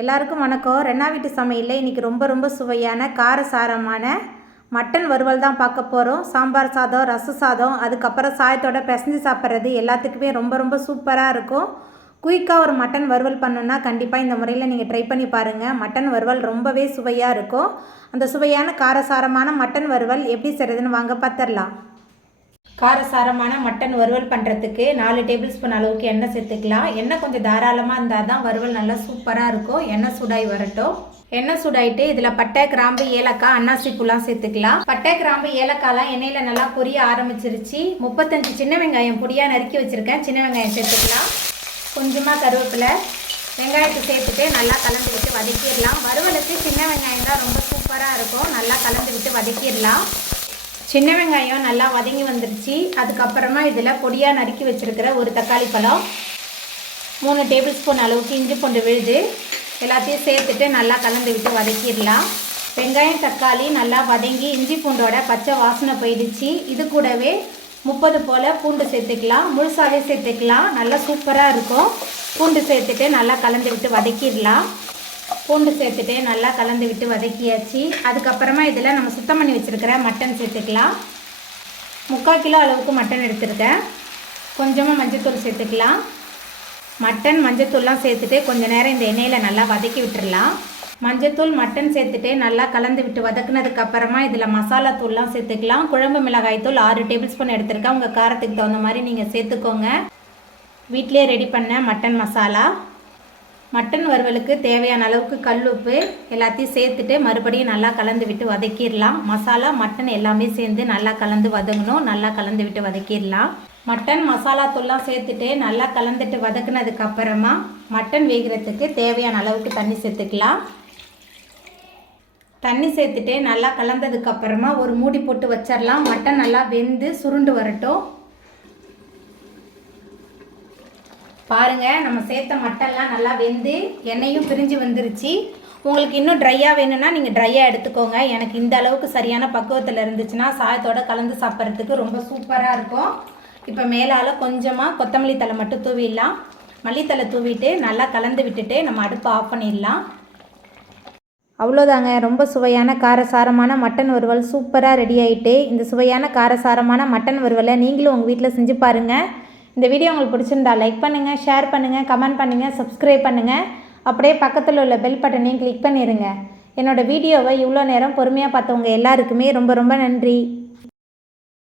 எல்லாருக்கும் வணக்கம். ரெண்டா வீட்டு சமையலில் இன்றைக்கி ரொம்ப ரொம்ப சுவையான காரசாரமான மட்டன் வறுவல் தான் பார்க்க போகிறோம் சாம்பார் சாதம் ரச சாதம் அதுக்கப்புறம் சாயத்தோட பிசைஞ்சு சாப்பிட்றது எல்லாத்துக்குமே ரொம்ப ரொம்ப சூப்பராக இருக்கும். குயிக்காக ஒரு மட்டன் வறுவல் பண்ணணுன்னா கண்டிப்பாக இந்த முறையில் நீங்கள் ட்ரை பண்ணி பாருங்கள் மட்டன் வறுவல் ரொம்பவே சுவையாக இருக்கும். அந்த சுவையான காரசாரமான மட்டன் வறுவல் எப்படி செய்கிறதுன்னு வாங்க பார்த்துடலாம் காரசாரமான மட்டன் வறுவல் பண்ணுறதுக்கு நாலு டேபிள் ஸ்பூன் அளவுக்கு எண்ணெய் சேர்த்துக்கலாம். எண்ணெய் கொஞ்சம் தாராளமாக இருந்தால் தான் வறுவல் நல்லா சூப்பராக இருக்கும். எண்ணெய் சூடாகி வரட்டும். எண்ணெய் சூடாயிட்டு இதில் பட்டை கிராம்பு ஏலக்காய் அன்னாசி பூலாம் சேர்த்துக்கலாம். பட்டை கிராம்பு ஏலக்காய்லாம் எண்ணெயில் நல்லா பொரிய ஆரம்பிச்சிருச்சு. முப்பத்தஞ்சு சின்ன வெங்காயம் பொடியாக நறுக்கி வச்சுருக்கேன். சின்ன வெங்காயம் சேர்த்துக்கலாம். கொஞ்சமாக கருவேப்பிலை வெங்காயத்தை சேர்த்துட்டு நல்லா கலந்து விட்டு வதக்கிடலாம். வறுவலுக்கு சின்ன வெங்காயம் தான் ரொம்ப சூப்பராக இருக்கும். நல்லா கலந்து விட்டு வதக்கிடலாம். சின்ன வெங்காயம் நல்லா வதங்கி வந்துருச்சு. அதுக்கப்புறமா இதில் பொடியாக நறுக்கி வச்சுருக்கிற ஒரு தக்காளி பழம் மூணு டேபிள் ஸ்பூன் அளவுக்கு இஞ்சி பூண்டு விழுது எல்லாத்தையும் சேர்த்துட்டு நல்லா கலந்து விட்டு வதக்கிடலாம். வெங்காயம் தக்காளி நல்லா வதங்கி இஞ்சி பூண்டோட பச்சை வாசனை போயிடுச்சு. இது கூடவே முப்பது போல் பூண்டு சேர்த்துக்கலாம். முழுசாகவே சேர்த்துக்கலாம். நல்லா சூப்பராக இருக்கும். பூண்டு சேர்த்துட்டு நல்லா கலந்து விட்டு வதக்கிடலாம். பூண்டு சேர்த்துட்டு நல்லா கலந்து விட்டு வதக்கியாச்சு. அதுக்கப்புறமா இதில் நம்ம சுத்தம் பண்ணி வச்சுருக்கிற மட்டன் சேர்த்துக்கலாம். முக்கால் கிலோ அளவுக்கு மட்டன் எடுத்துருக்கேன். கொஞ்சமாக மஞ்சத்தூள் சேர்த்துக்கலாம். மட்டன் மஞ்சத்தூள்லாம் சேர்த்துட்டு கொஞ்ச நேரம் இந்த எண்ணெயில் நல்லா வதக்கி விட்டுடலாம் மஞ்சத்தூள் மட்டன் சேர்த்துட்டு நல்லா கலந்து விட்டு வதக்குனதுக்கு அப்புறமா இதில் மசாலா தூள்லாம் சேர்த்துக்கலாம். குழம்பு மிளகாய் தூள் ஆறு டேபிள் ஸ்பூன் எடுத்திருக்கேன். உங்கள் காரத்துக்கு தகுந்த மாதிரி நீங்கள் சேர்த்துக்கோங்க. வீட்டிலே ரெடி பண்ண மட்டன் மசாலா. மட்டன் வறுவலுக்கு தேவையான அளவுக்கு கல் உப்பு எல்லாத்தையும் சேர்த்துட்டு மறுபடியும் நல்லா கலந்து விட்டு வதக்கிடலாம். மசாலா மட்டன் எல்லாமே சேர்ந்து நல்லா கலந்து வதங்கணும். நல்லா கலந்து விட்டு வதக்கிடலாம். மட்டன் மசாலா தூள்லாம் சேர்த்துட்டு நல்லா கலந்துட்டு வதக்குனதுக்கப்புறமா மட்டன் வேகிறதுக்கு தேவையான அளவுக்கு தண்ணி சேர்த்துக்கலாம். தண்ணி சேர்த்துட்டு நல்லா கலந்ததுக்கப்புறமா ஒரு மூடி போட்டு வச்சிடலாம். மட்டன் நல்லா வெந்து சுருண்டு வரட்டும். பாருங்க நம்ம சேர்த்த மட்டன்லாம் நல்லா வெந்து எண்ணெயும் பிரிஞ்சு வந்துருச்சு. உங்களுக்கு இன்னும் ட்ரையாக வேணும்னா நீங்கள் ட்ரையாக எடுத்துக்கோங்க. எனக்கு இந்த அளவுக்கு சரியான பக்குவத்தில் இருந்துச்சுன்னா சாயத்தோட கலந்து சாப்பிட்றதுக்கு ரொம்ப சூப்பராக இருக்கும். இப்போ மேலால் கொஞ்சமாக கொத்தமல்லி தலை மட்டும் தூவிடலாம். மல்லித்தலை தூவிட்டு நல்லா கலந்து விட்டுட்டு நம்ம அடுப்பை ஆஃப் பண்ணிடலாம். அவ்வளோதாங்க ரொம்ப சுவையான காரசாரமான மட்டன் வறுவல் சூப்பராக ரெடி ஆகிட்டு இந்த சுவையான காரசாரமான மட்டன் வறுவலை நீங்களும் உங்கள் வீட்டில் செஞ்சு பாருங்கள் இந்த வீடியோ உங்களுக்கு பிடிச்சிருந்தா லைக் பண்ணுங்கள் ஷேர் பண்ணுங்கள் கமெண்ட் பண்ணுங்கள் சப்ஸ்கிரைப் பண்ணுங்கள் அப்படியே பக்கத்தில் உள்ள பெல் பட்டனையும் கிளிக் பண்ணிடுங்க என்னோடய வீடியோவை இவ்வளோ நேரம் பொறுமையாக பார்த்தவங்க எல்லாருக்குமே ரொம்ப ரொம்ப நன்றி.